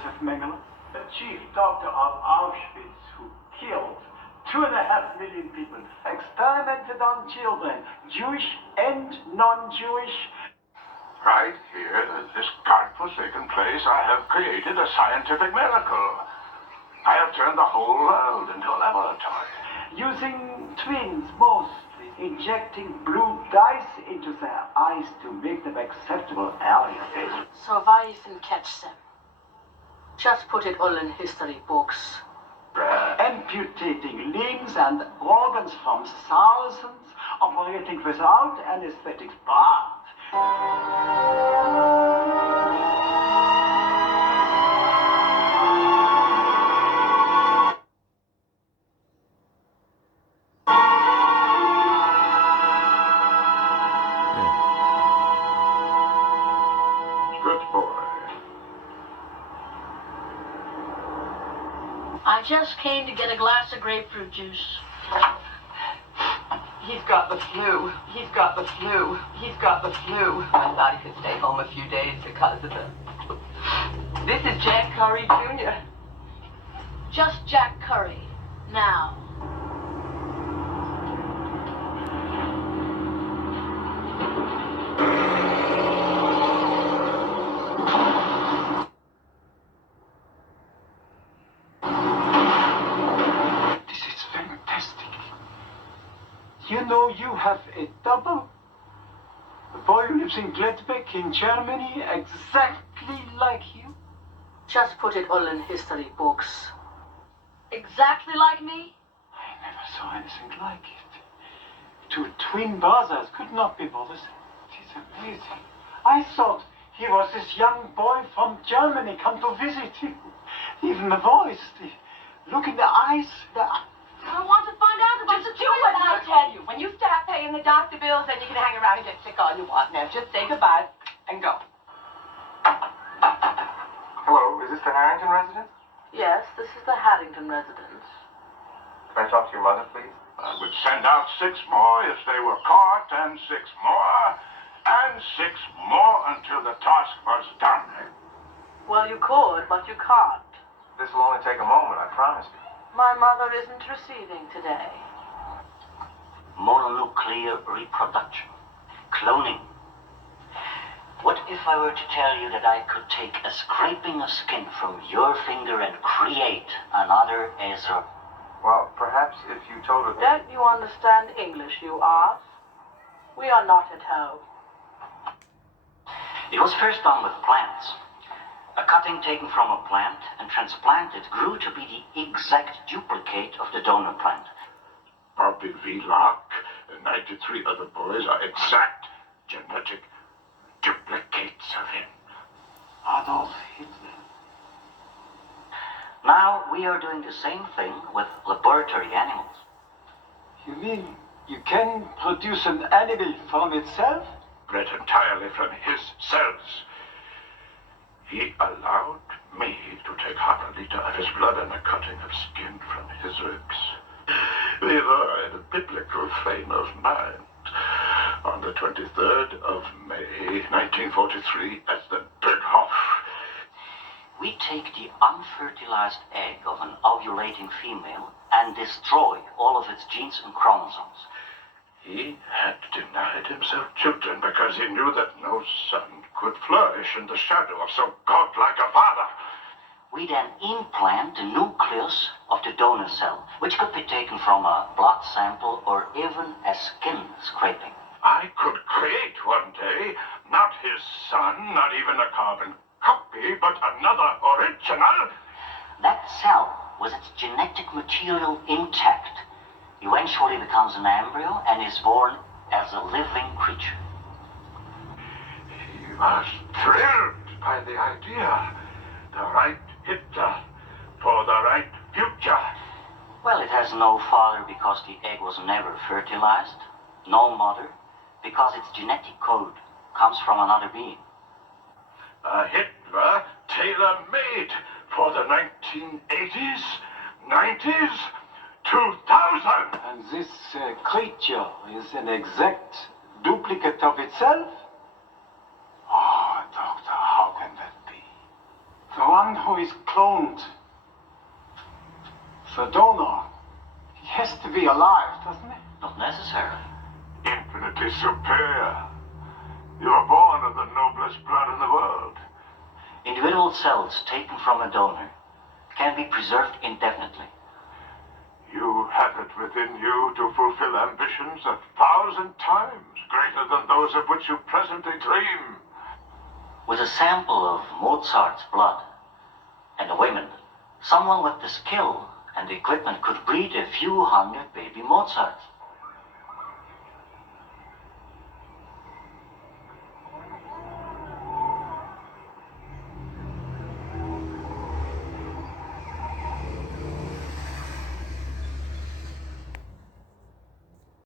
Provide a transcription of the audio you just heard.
Josef Mengele, the chief doctor of Auschwitz, who killed 2.5 million people, experimented on children, Jewish and non-Jewish. Right here, in this godforsaken place, I have created a scientific miracle. I have turned the whole world into a laboratory. Using twins, mostly, injecting blue dye into their eyes to make them acceptable aliens. Survive and catch them. Just put it all in history books. Amputating limbs and organs from thousands, operating without anesthetics, but Good boy. I just came to get a glass of grapefruit juice. He's got the flu. He's got the flu. He's got the flu. I thought he could stay home a few days because of the... This is Jack Curry Jr. Just Jack Curry. Now. this is fantastic. You know you have a double? The boy who lives in Gladbeck in Germany, exactly like you. Just put it all in history books. Exactly like me? I never saw anything like it. Two twin brothers could not be bothered. It is amazing. I thought he was this young boy from Germany come to visit you. Even the voice, the look in the eyes, I want to find out about Just do what I tell you. When you start paying the doctor bills, then you can hang around and get sick all you want. Now, just say goodbye and go. Hello, is this the Harrington residence? Yes, this is the Haddington residence. Can I talk to your mother, please? I would send out 6 more if they were caught, and 6 more, and 6 more until the task was done. Well, you could, but you can't. This will only take a moment, I promise you. My mother isn't receiving today. Mononuclear reproduction, cloning. What if I were to tell you that I could take a scraping of skin from your finger and create another Ezra? Well, perhaps if you told her... Don't you understand English, you ask? We are not at home. It was first done with plants. A cutting taken from a plant and transplanted grew to be the exact duplicate of the donor plant. Bobby Vlock and 93 other boys are exact genetic duplicates of him. Adolf Hitler. Now we are doing the same thing with laboratory animals. You mean you can produce an animal from itself? Bred entirely from his cells. He allowed me to take half a liter of his blood and a cutting of skin from his ribs. We were in a biblical frame of mind. On the 23rd of May, 1943, at the Berghof. We take the unfertilized egg of an ovulating female and destroy all of its genes and chromosomes. He had denied himself children because he knew that no son could flourish in the shadow of so godlike a father. We then implant the nucleus of the donor cell, which could be taken from a blood sample or even a skin scraping. I could create one day, not his son, not even a carbon copy, but another original. That cell, with its genetic material intact, eventually becomes an embryo and is born as a living creature. He was thrilled by the idea. The right Hitler for the right future. Well, it has no father because the egg was never fertilized, no mother because its genetic code comes from another being. A Hitler tailor-made for the 1980s, 90s, 2000. And this creature is an exact duplicate of itself? Oh, doctor, how can that be? The one who is cloned. The donor. He has to be alive, doesn't he? Not necessarily. Infinitely superior. You are born of the noblest blood in the world. Individual cells taken from a donor can be preserved indefinitely. You have it within you to fulfill ambitions 1,000 times greater than those of which you presently dream. With a sample of Mozart's blood and a woman, someone with the skill and the equipment could breed a few hundred baby Mozarts.